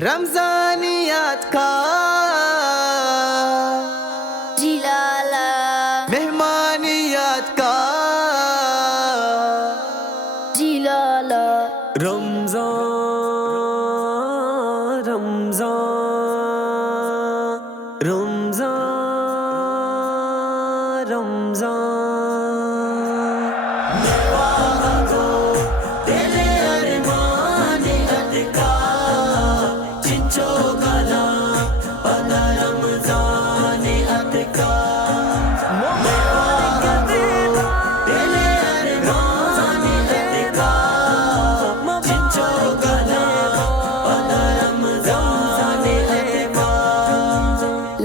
रमजानियात का जिलाला मेहमानियात का जिलाला रमजान रमजान रमजान रमजान तेरे अरमानियत का चिंचो गला पना रमजानियत का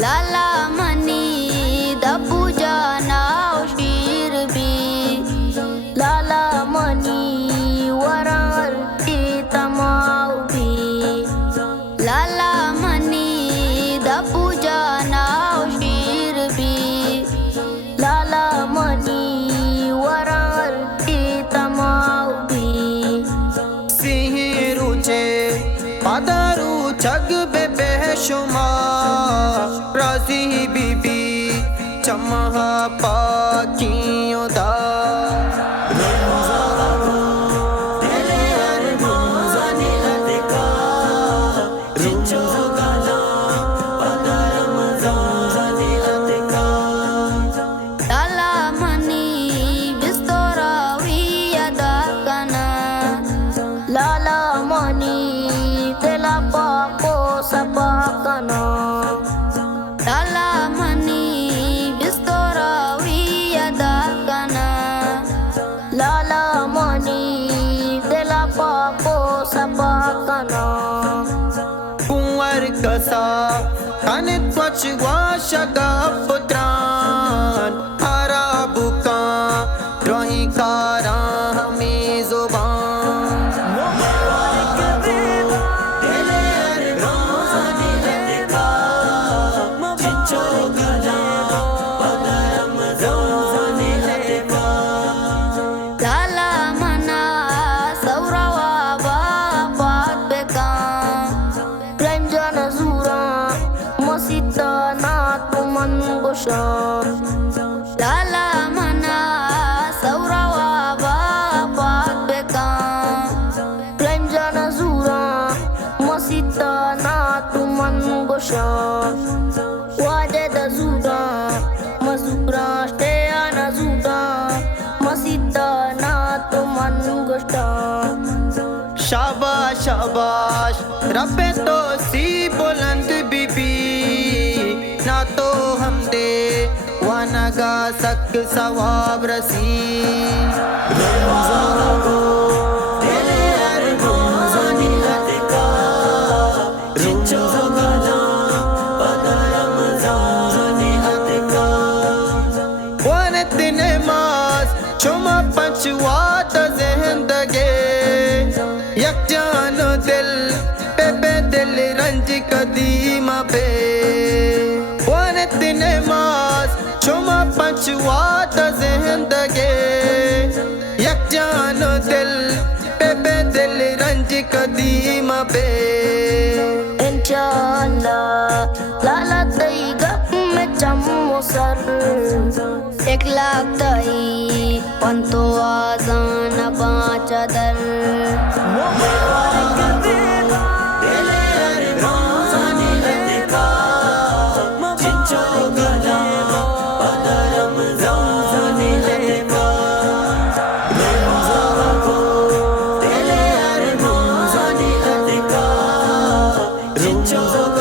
लाला मनी दबू जाना शीर भी लाला मनी वरार की तमाऊ भी लाला मनी दबू जाना शीर भी लाला मनी वरार की तमाऊ भी सिहिरुचे पादारू जग बे बेशुमार राजी बीबी चमहा पाकियों दा लाला मनी बिस्तरा वियदा कना लाला मनी तेला पाको सपा कना लाला मनी बिस्तरा वियदा कना लाला मनी तेला पाको सपा कना कुंवर कसा काने त्वच वाशगा पुत्रान हरा बुका रोही कारा हमें जुबान लाला मना सौरवा बापात बेका रंजन जुरा मसीता ना तुमन गोशा लाला मना सौरवा बापात बेका रंजन जुरा मसीता ना तुमन गोशा वाजद जुरा मजुरा स्टेया जुरा मसीता ना तुमन गोशा शाबाश शाबाश रब्बे तो सी बुलंद बीबी ना तो हम दे वनगा सक सवाब रसी चुमा पंचवात जिंदगी यकजान दिल पे दिल रंज कदीमा पे वनत नमाज चुमा पंचवात जिंदगी यकजान दिल पे दिल रंज कदीमा पे इंशाअल्लाह लाला तई गप में चम्मो सर 1 लाख तई पंतो आजान 5 दर Ramadan